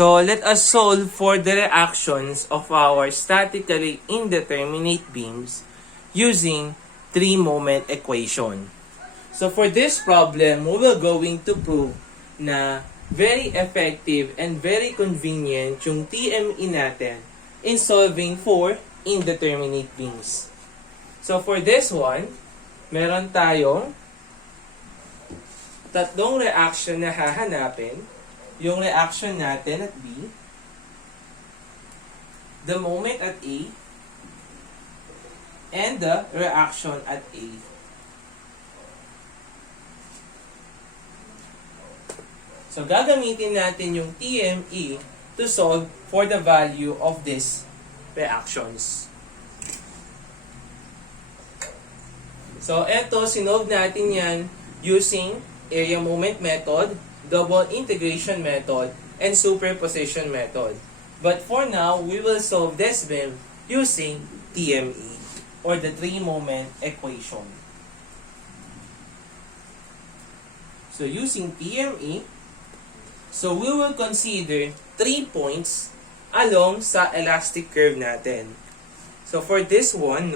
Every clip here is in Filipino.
So, let us solve for the reactions of our statically indeterminate beams using three-moment equation. So, for this problem, we will going to prove na very effective and very convenient yung TME natin in solving for indeterminate beams. So, for this one, meron tayong tatlong reaction na hahanapin. Yung reaction natin at B, the moment at A, and the reaction at A. So, gagamitin natin yung TME to solve for the value of these reactions. So, eto, sinolve natin yan using area moment method, double integration method, and superposition method. But for now, we will solve this beam using TME, or the three-moment equation. So using TME, so we will consider 3 points along sa elastic curve natin. So for this one,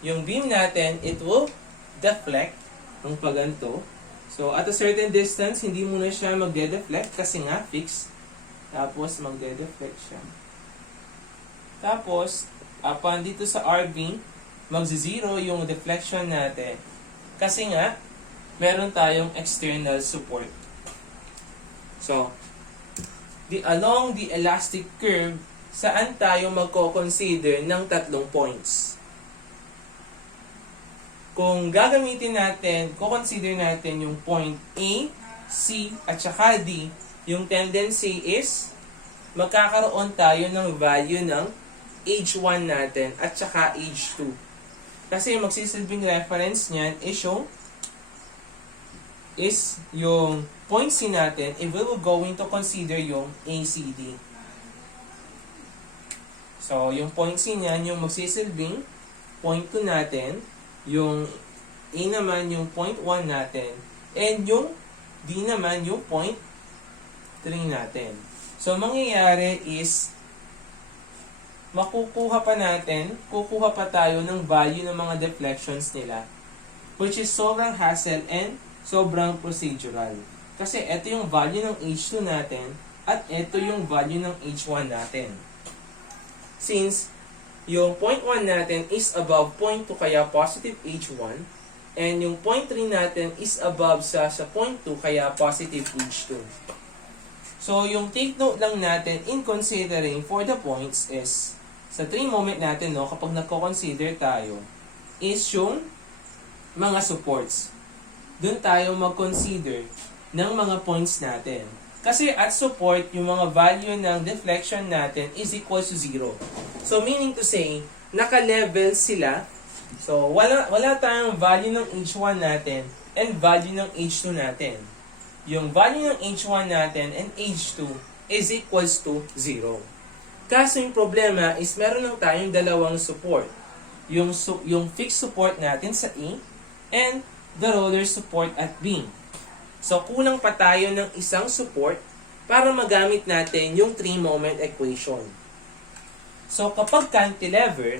yung beam natin, it will deflect ang paganto. So, at a certain distance, hindi muna siya magde-deflect kasi nga fixed. Tapos, magde-deflect siya. Tapos, upon dito sa R-beam, magzi-zero yung deflection natin. Kasi nga, meron tayong external support. So, along the elastic curve, saan tayo magko-consider ng tatlong points? Kung gagamitin natin, consider natin yung point A, C, at saka D, yung tendency is magkakaroon tayo ng value ng H1 natin at saka H2. Kasi yung magsisilbing reference niyan is yung point C natin if we will going to consider yung ACD. So, yung point C niyan, yung magsisilbing point 2 natin, yung A naman yung point 1 natin, and yung D naman yung point 3 natin. So, mangyayari is, kukuha pa tayo ng value ng mga deflections nila, which is sobrang hassle and sobrang procedural. Kasi ito yung value ng H2 natin, at ito yung value ng H1 natin. Since yung point 1 natin is above point 2 kaya positive H1, and yung point 3 natin is above sa point 2 kaya positive H2. So yung take note lang natin in considering for the points is sa 3 moment natin kapag nagko-consider tayo is yung mga supports. Doon tayo mag-consider ng mga points natin. Kasi at support, yung mga value ng deflection natin is equal to 0. So, meaning to say, naka-level sila. So, wala tayong value ng H1 natin and value ng H2 natin. Yung value ng H1 natin and H2 is equals to 0. Kaso yung problema is meron lang tayong dalawang support. Yung fixed support natin sa E and the roller support at B. So, kulang pa tayo ng isang support para magamit natin yung 3-moment equation. So, kapag cantilever,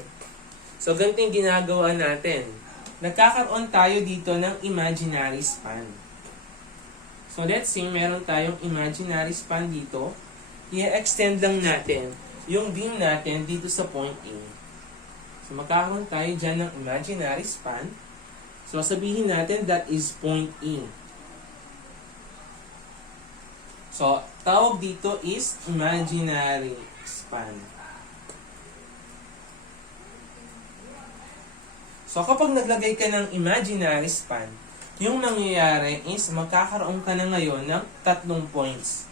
so ganito yung ginagawa natin. Nagkakaroon tayo dito ng imaginary span. So, let's say, meron tayong imaginary span dito. I-extend lang natin yung beam natin dito sa point A. So, magkakaroon tayo dyan ng imaginary span. So, sabihin natin that is point E. So, tawag dito is imaginary span. So, kapag naglagay ka ng imaginary span, yung nangyayari is magkakaroon ka na ngayon ng 3 points.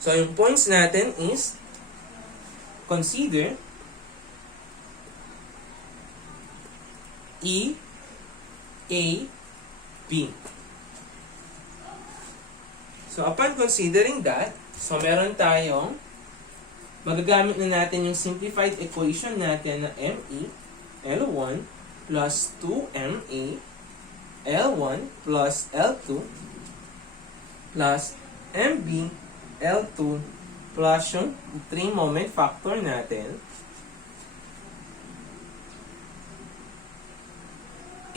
So, yung points natin is consider E, A, B. So, upon considering that, so meron tayong, magagamit na natin yung simplified equation natin na ME L1 plus 2MA L1 plus L2 plus MB L2 plus yung 3 moment factor natin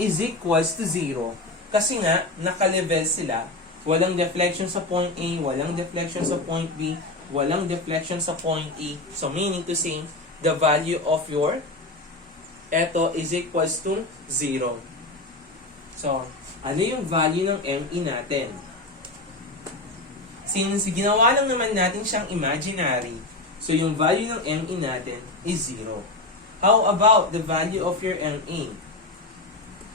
is equals to 0. Kasi nga, naka-level sila. Walang deflection sa point A, walang deflection sa point B, walang deflection sa point E. So, meaning to say, the value of your eto is equals to 0. So, ano yung value ng ME natin? Since ginawa lang naman natin siyang imaginary, so yung value ng ME natin is 0. How about the value of your MA?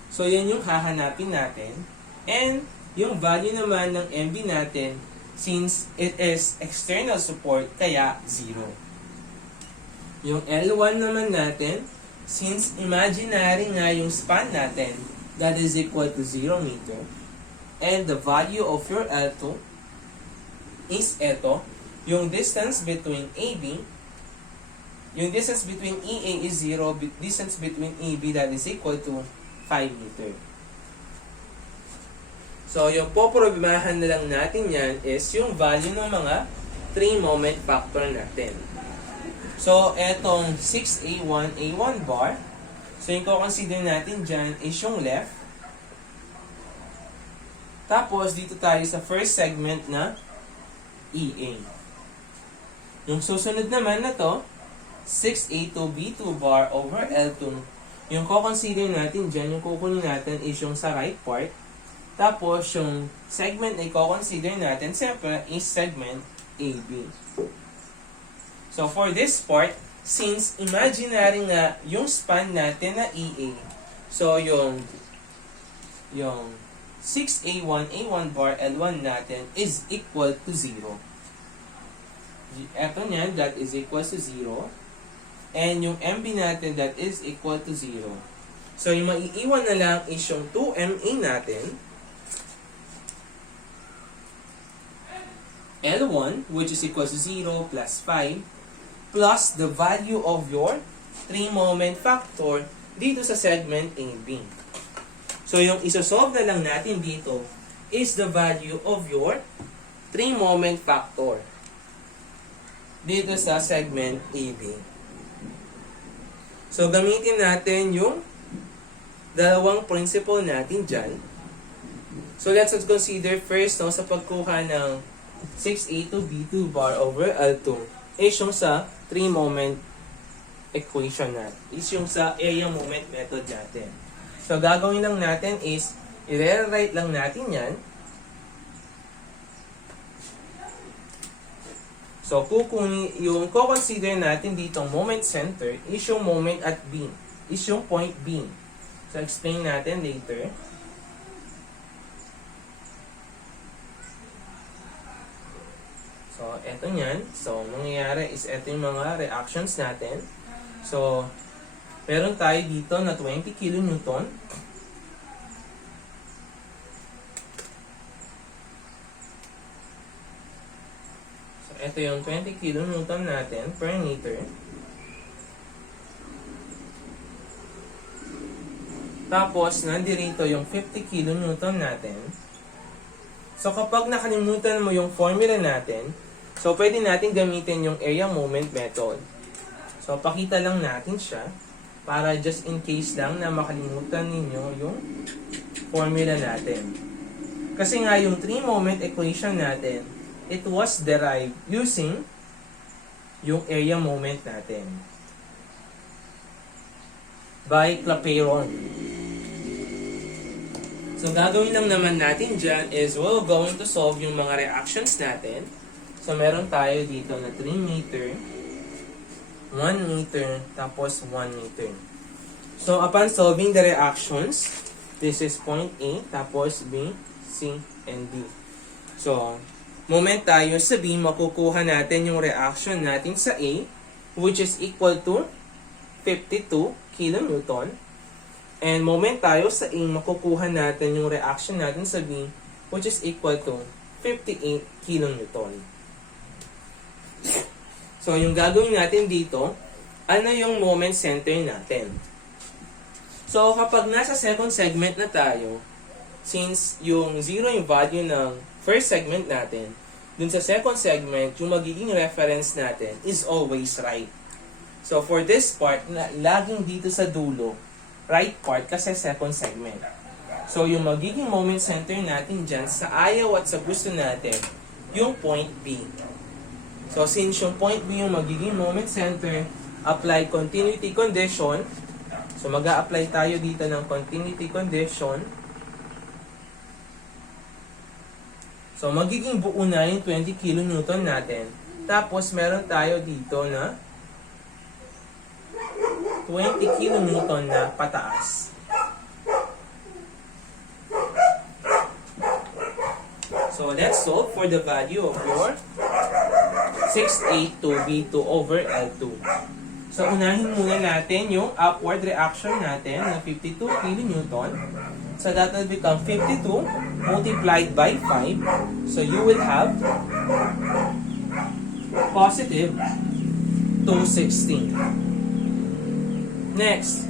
So, yan yung hahanapin natin. And, yung value naman ng MB natin, since it is external support, kaya 0. Yung L1 naman natin, since imaginary nga yung span natin, that is equal to 0 meter. And the value of your L2 is eto, yung distance between AB, yung distance between EA is 0, distance between EB that is equal to 5 meter. So, yung poproblemahan na lang natin yan is yung value ng mga 3 moment factor natin. So, etong 6A1, A1 bar, so yung consider natin dyan is yung left. Tapos, dito tayo sa first segment na EA. Yung susunod naman na to, 6A2, B2 bar over L2. Yung consider natin dyan, yung kukunin natin is yung sa right part. Tapos, yung segment na i-consider natin, siyempre, is segment AB. So, for this part, since imaginary nga yung span natin na EA, so, yung 6A1, A1 bar, L1 natin is equal to 0. Eto niyan, that is equal to 0. And yung MB natin, that is equal to 0. So, yung maiiwan na lang is yung 2MA natin. L1, which is equal to 0 plus 5, plus the value of your 3 moment factor dito sa segment AB. So, yung isosolve na lang natin dito is the value of your 3 moment factor dito sa segment AB. So, gamitin natin yung dalawang principle natin dyan. So, let's consider first no, sa pagkuha ng 6A2B2 bar over L2 is yung sa 3 moment equation natin. Is yung sa area moment method natin. So, gagawin lang natin is i-rewrite lang natin yan. So, yung consider natin ditong moment center is yung moment at B. Is yung point B. So, explain natin later. So, eto nyan. So, mangyayari is eto yung mga reactions natin. So, meron tayo dito na 20 kN. Ito yung 20 kN natin per meter. Tapos, nandirito yung 50 kN natin. So, kapag nakalimutan mo yung formula natin, so, pwede natin gamitin yung area moment method. So, pakita lang natin siya para just in case lang na makalimutan ninyo yung formula natin. Kasi nga, yung 3 moment equation natin, it was derived using yung area moment natin by Clapeyron. So, gagawin lang naman natin dyan is we're going to solve yung mga reactions natin. So, meron tayo dito na 3 meter, 1 meter, tapos 1 meter. So, upon solving the reactions, this is point A, tapos B, C, and D. So, moment tayo sa B, makukuha natin yung reaction natin sa A, which is equal to 52 kN. And moment tayo sa A, makukuha natin yung reaction natin sa B, which is equal to 58 kN. So, yung gagawin natin dito, ano yung moment center natin? So, kapag nasa second segment na tayo, since yung 0 yung value ng first segment natin, dun sa second segment, yung magiging reference natin is always right. So, for this part, laging dito sa dulo, right part kasi second segment. So, yung magiging moment center natin dyan sa ayaw at sa gusto natin, yung point B. So, since yung point B yung magiging moment center, apply continuity condition. So, mag-a-apply tayo dito ng continuity condition. So, magiging buo na yung 20 kN natin. Tapos, meron tayo dito na 20 kN na pataas. So, let's solve for the value of your 6A2B2 over L2. So, unahin muna natin yung upward reaction natin na 52 kN. So, that will become 52 multiplied by 5. So, you will have positive 216. Next,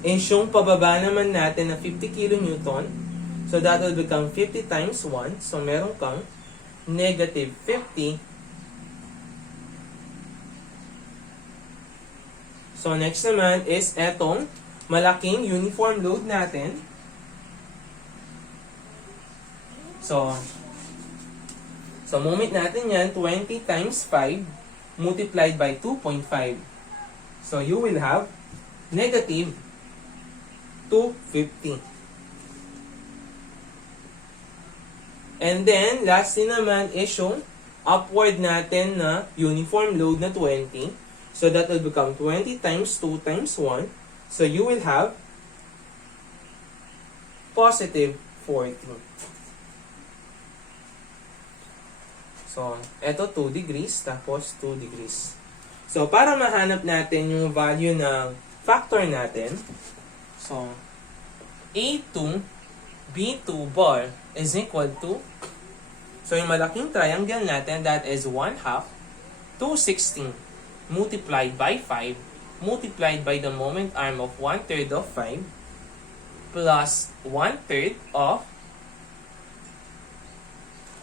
is yung pababa naman natin na 50 kN. So, that will become 50 times 1. So, meron kang negative 50. So, next naman is etong malaking uniform load natin. So moment natin yan, 20 times 5 multiplied by 2.5. So, you will have negative 250. And then, lastly naman is yung upward natin na uniform load na 20. So, that will become 20 times 2 times 1. So, you will have positive 40. So, eto 2 degrees, tapos 2 degrees. So, para mahanap natin yung value ng factor natin, so, A2, B2 bar is equal to, so yung malaking triangle natin, that is 1/2, 216 multiplied by 5, multiplied by the moment arm of 1/3 of 5, plus 1/3 of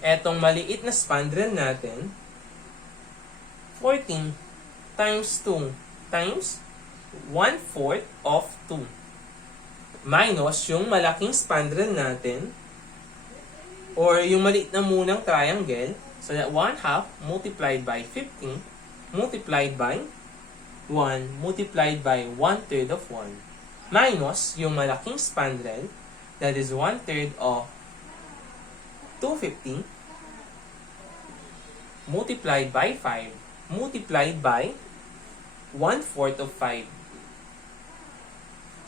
etong maliit na spandrel natin, 14 times 2 times 1/4 of 2 minus yung malaking spandrel natin or yung maliit na munang triangle. So that 1/2 multiplied by 15 multiplied by 1 multiplied by 1/3 of 1 minus yung malaking spandrel, that is 1/3 of 250 multiplied by 5 multiplied by 1/4 of 5.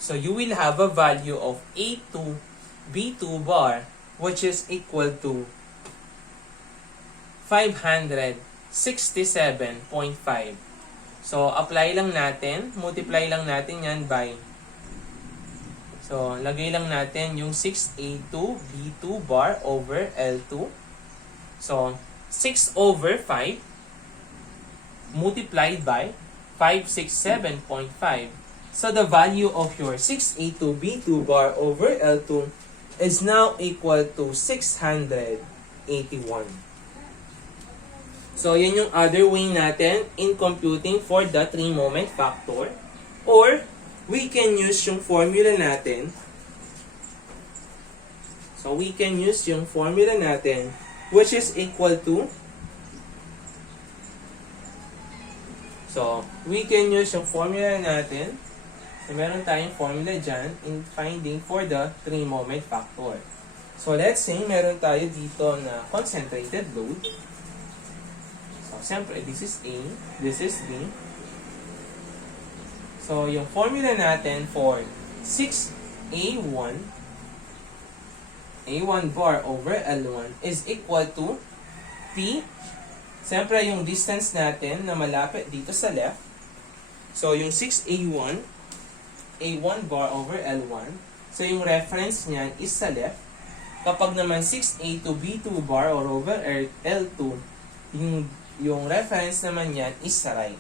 So you will have a value of A2 B2 bar, which is equal to 567.5. So apply lang natin, multiply lang natin yan by, so lagay lang natin yung 6A2 B2 bar over L2. So 6 over 5 multiplied by 567.5. So the value of your 6A2 B2 bar over L2 is now equal to 681. So yan yung other way natin in computing for the 3-moment factor. Or we can use yung formula natin. So we can use yung formula natin, which is equal to, so we can use yung formula natin. So meron tayong formula dyan in finding for the 3-moment factor. So let's say meron tayo dito na concentrated load. So siyempre this is A, this is B. So yung formula natin for 6A1 A1 bar over L1 is equal to P. Siyempre yung distance natin na malapit dito sa left. So yung 6A1 A1 bar over L1. So yung reference niyan is sa left. Kapag naman 6A to B2 bar or over L2, yung reference naman yan is sa right.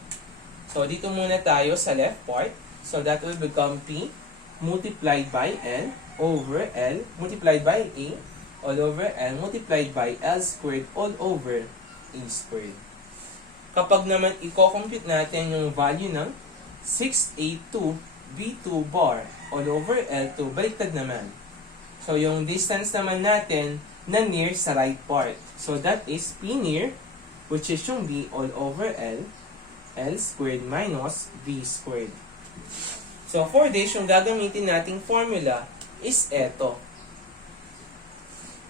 So dito muna tayo sa left part. So that will become P multiplied by L over L multiplied by A all over L multiplied by L squared all over A squared. Kapag naman i-compute natin yung value ng 6A2 B2 bar all over L2, baliktad naman. So, yung distance naman natin na near sa right part. So, that is P near, which is yung B all over L, L squared minus B squared. So, for this, yung gagamitin nating formula is eto.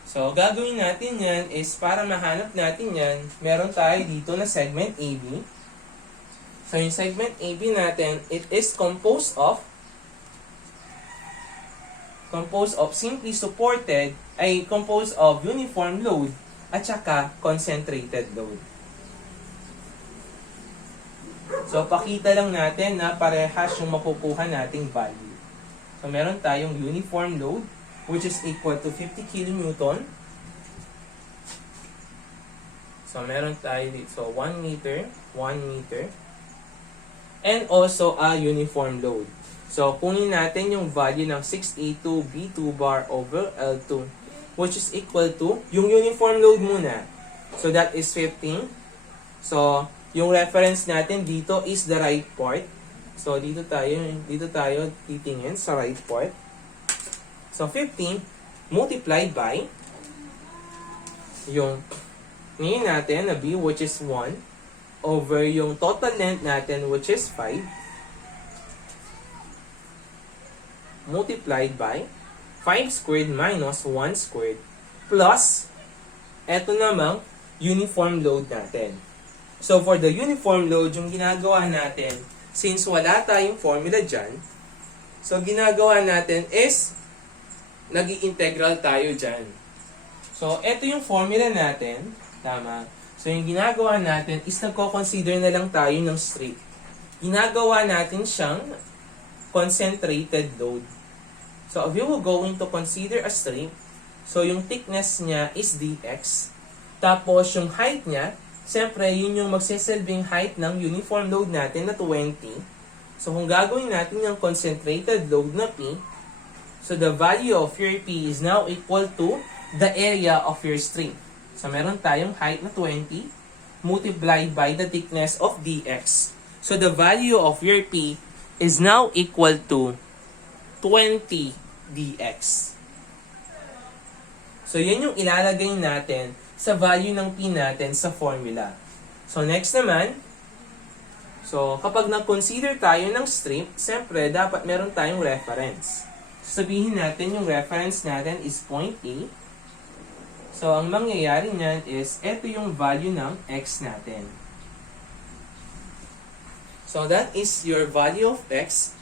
So, gagawin natin yan is para mahanap natin yan, meron tayo dito na segment AB. So, yung segment AB natin, it is composed of simply supported, ay composed of uniform load at saka concentrated load. So, pakita lang natin na parehas yung makukuha nating value. So, meron tayong uniform load which is equal to 50 kilonewton. So, meron tayo dito. So, 1 meter, 1 meter. And also a uniform load. So, kunin natin yung value ng 6A2 B2 bar over L2 which is equal to yung uniform load muna. So, that is 15. So, yung reference natin dito is the right part. So, dito tayo titingin sa right part. So, 15 multiplied by yung ngayon natin na B which is 1 over yung total length natin which is 5 multiplied by 5 squared minus 1 squared plus eto namang uniform load natin. So, for the uniform load, yung ginagawa natin, since wala tayong formula dyan, so ginagawa natin is nag-i-integral tayo dyan. So, ito yung formula natin. Tama. So, yung ginagawa natin is nagko-consider na lang tayo ng strip. Ginagawa natin siyang concentrated load. So, if you will going to consider a strip, so yung thickness niya is dx. Tapos, yung height niya, siyempre, yun yung magsisilbing height ng uniform load natin na 20. So, kung gagawin natin yung concentrated load na P, so, the value of your P is now equal to the area of your string. So, meron tayong height na 20 multiplied by the thickness of dx. So, the value of your P is now equal to 20 dx. So, yan yung ilalagay natin sa value ng P natin sa formula. So, next naman, so, kapag nag-consider tayo ng strip, siyempre, dapat meron tayong reference. Sabihin natin yung reference natin is point A. So, ang mangyayari niyan is, ito yung value ng x natin. So, that is your value of x.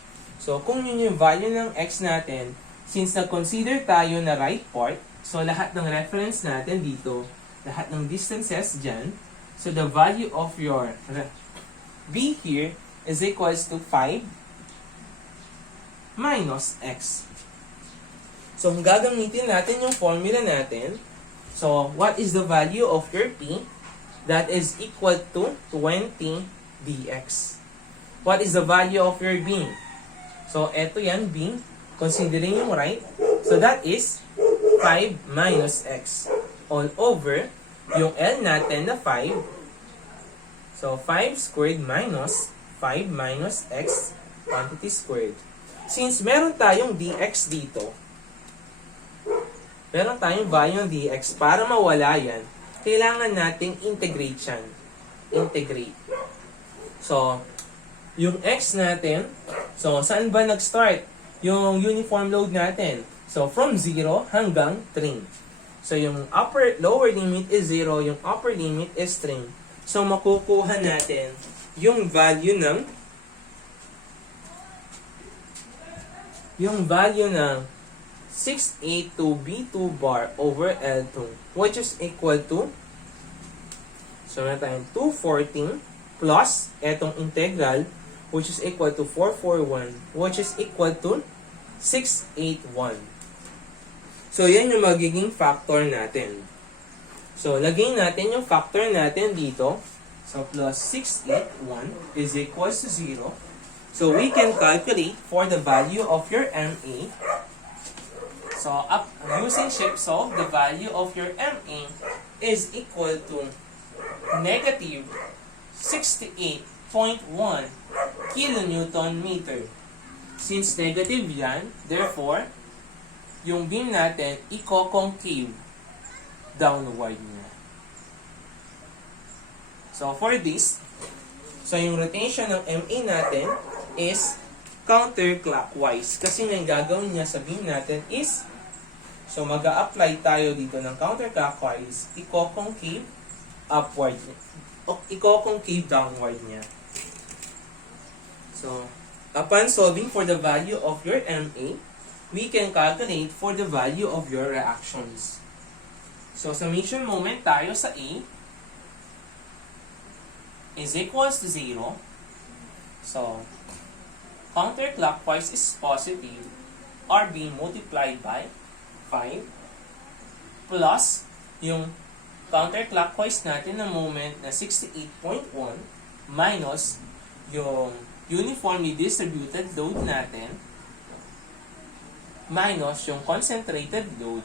So, kung yun yung value ng x natin, since nag-consider tayo na right part, so lahat ng reference natin dito, lahat ng distances dyan, so the value of your b here is equals to 5 minus x. So, kung gagamitin natin yung formula natin, so, what is the value of your P? That is equal to 20 dx. What is the value of your B? So, eto yan, B. Considering yung right. So, that is 5 minus x. All over yung L natin na 5. So, 5 squared minus 5 minus x quantity squared. Since meron tayong dx dito, meron tayong value ng dx, para mawala yan, kailangan nating integrate yan. Integrate. So, yung x natin, so saan ba nag-start? Yung uniform load natin. So, from 0 hanggang 3. So, yung lower limit is 0, yung upper limit is 3. So, makukuha natin yung value ng 6A2B2 bar over L2, which is equal to, so meron tayong 214 plus etong integral, which is equal to 441, which is equal to 681. So, yan yung magiging factor natin. So, lagay natin yung factor natin dito. So, plus 681 is equals to 0. So, we can calculate for the value of your MA. So, using shape solve, the value of your MA is equal to negative 68.1 kilonewton meter. Since negative yan, therefore, yung beam natin, i-concave downward niya. So, for this, so yung rotation ng MA natin is counterclockwise. Kasi yung gagawin niya sa beam natin is, so mag-a-apply tayo dito ng counterclockwise, i-concave upward, o i-concave downward niya. So, upon solving for the value of your MA, we can calculate for the value of your reactions. So, summation moment tayo sa A is equals to 0. So, counterclockwise is positive, R being multiplied by 5 plus yung counterclockwise natin na moment na 68.1 minus yung uniformly distributed load natin minus yung concentrated load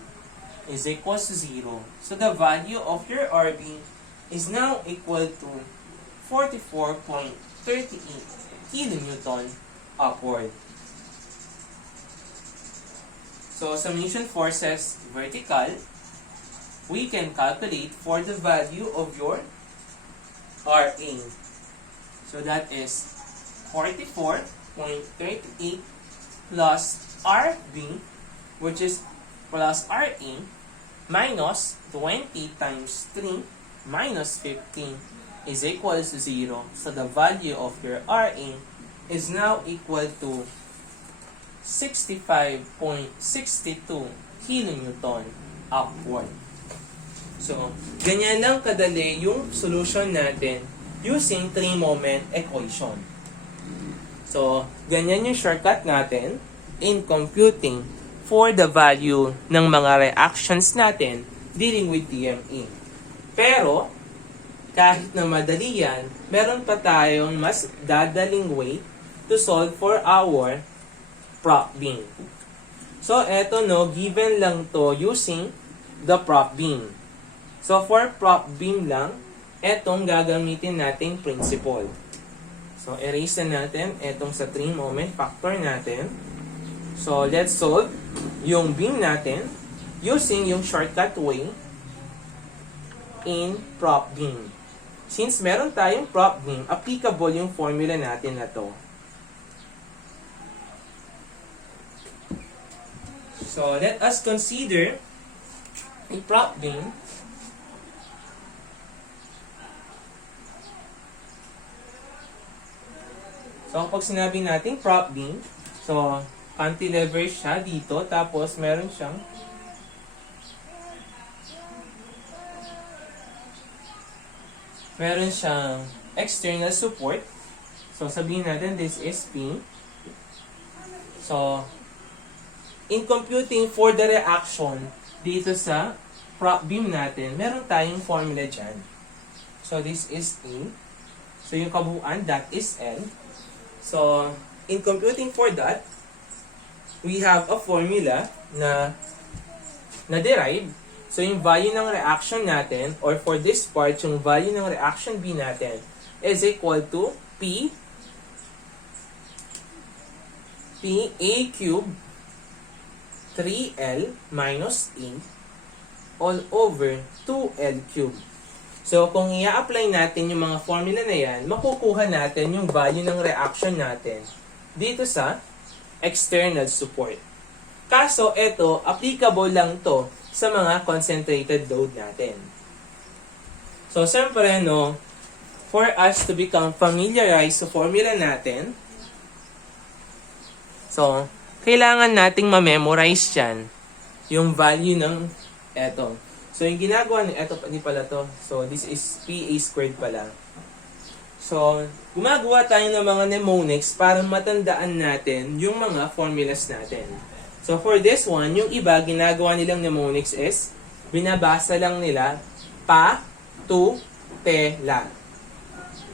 is equals to 0. So the value of your RB is now equal to 44.38 kilonewton upward. So summation forces vertical, we can calculate for the value of your RA. So that is 44.38 plus RB, which is plus RA, minus 20 times 3 minus 15 is equals to 0. So the value of your RA is now equal to 65.62 kilonewton upward. So, ganyan lang kadali yung solution natin using 3-moment equation. So, ganyan yung shortcut natin in computing for the value ng mga reactions natin dealing with TME. Pero, kahit na madali yan, meron pa tayong mas dadaling way to solve for our prop beam. So, eto no, given lang to using the prop beam. So, for prop beam lang, etong gagamitin nating principle. So, erase na natin etong sa 3-moment factor natin. So, let's solve yung beam natin using yung shortcut way in prop beam. Since meron tayong prop beam, applicable yung formula natin na to. So, let us consider a prop beam. So, pag sinabi natin prop beam, so, cantilever siya dito, tapos meron siyang external support. So, sabihin natin, this is P. So, in computing for the reaction dito sa prop beam natin, meron tayong formula dyan. So, this is A. So, yung kabuuan, that is L. So, in computing for that, we have a formula na derive. So, yung value ng reaction natin, or for this part, yung value ng reaction B natin, is equal to P A cube 3L minus A all over 2L cube. So, kung i-apply natin yung mga formula na yan, makukuha natin yung value ng reaction natin dito sa external support. Kaso, ito, applicable lang to sa mga concentrated load natin. So, siyempre, no, for us to become familiarized sa formula natin, so, kailangan nating ma-memorize yan yung value ng eto. So, yung ginagawa ni eto, hindi pala to. So, this is PA squared pala. So, gumagawa tayo ng mga mnemonics para matandaan natin yung mga formulas natin. So, for this one, yung iba, ginagawa nilang mnemonics is, binabasa lang nila, pa, tu, te, la.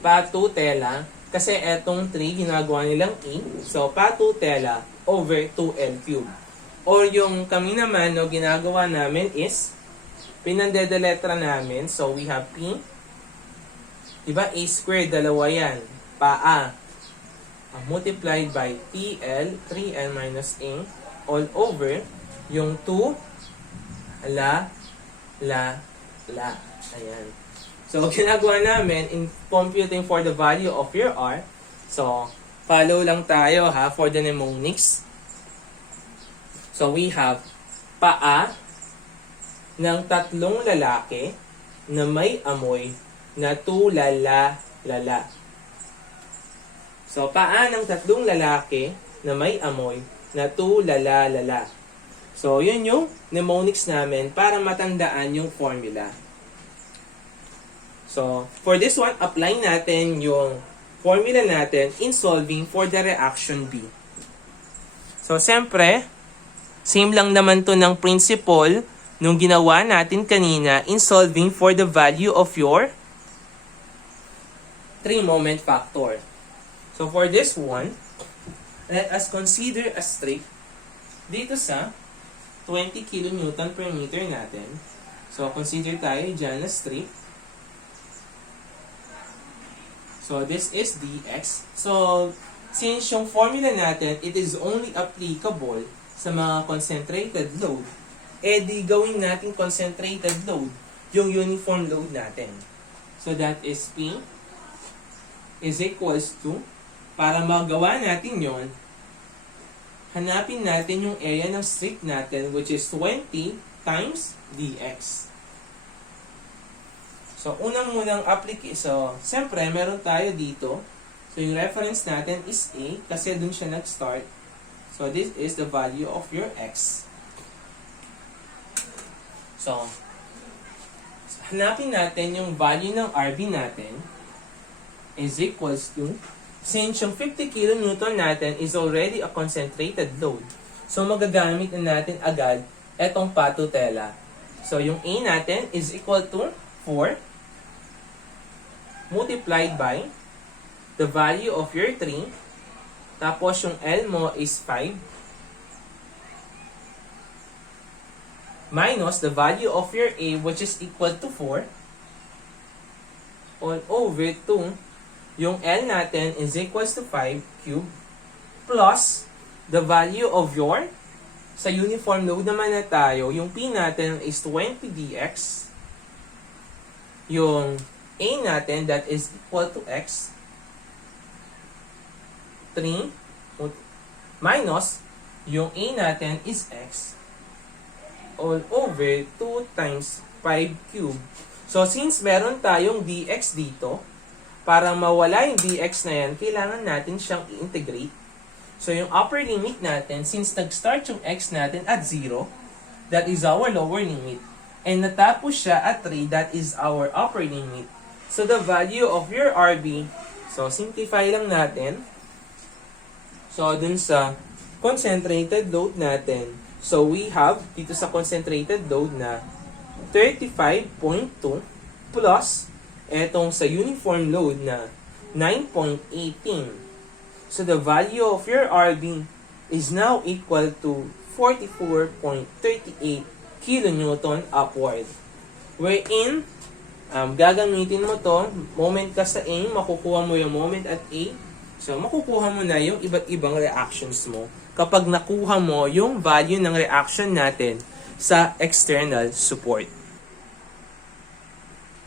Pa, tu, te, la. Kasi etong 3, ginagawa nilang E. So, pa, tu, te, la over 2L cube. Or yung kami naman, no, ginagawa namin is, pinandedeletra namin. So, we have P Diba? A squared, dalawa yan. Pa-A. Multiplied by TL, 3L minus A, all over yung 2, la. Ayan. So, ginagawa namin in computing for the value of your R. So, follow lang tayo ha for the mnemonics. So, we have paa ng tatlong lalaki na may amoy na tulala. So, paa ng tatlong lalaki na may amoy na tulala. So, yun yung mnemonics namin para matandaan yung formula. So, for this one, apply natin yung formula natin in solving for the reaction B. So, siyempre, same lang naman to ng principle nung ginawa natin kanina in solving for the value of your 3-moment factor. So, for this one, let us consider a strip dito sa 20 kN per meter natin. So, consider tayo dyan na strip. So, this is dx. So, since yung formula natin, it is only applicable sa mga concentrated load, di gawin natin concentrated load yung uniform load natin. So, that is P is equals to, para magawa natin yon, hanapin natin yung area ng strip natin, which is 20 times dx. So, unang-unang so, siyempre, meron tayo dito. So, yung reference natin is A, kasi dun siya nag-start. So, this is the value of your x. So, hanapin natin yung value ng RB natin is equals to, since yung 50 kN natin is already a concentrated load, so magagamit na natin agad etong patutela. So, yung A natin is equal to 4 multiplied by the value of your 3, tapos yung L mo is 5, minus the value of your A, which is equal to 4, all over 2, yung L natin is equals to 5 cube, plus the value of your, sa uniform load naman na tayo, yung P natin is 20 dx, yung A natin, that is equal to x, 3, minus, yung A natin is x, all over 2 times 5 cube. So, since meron tayong dx dito, para mawala yung dx na yan, kailangan natin siyang i-integrate. So, yung upper limit natin, since nag-start yung x natin at 0, that is our lower limit. And natapos siya at 3, that is our upper limit. So, the value of your RB, so, simplify lang natin. So, dun sa concentrated load natin, so, we have dito sa concentrated load na 35.2 plus etong sa uniform load na 9.18. So, the value of your RB is now equal to 44.38 kN upward. Wherein, gagamitin mo to, moment ka sa A, makukuha mo yung moment at A. So, makukuha mo na yung iba't ibang reactions mo kapag nakuha mo yung value ng reaction natin sa external support.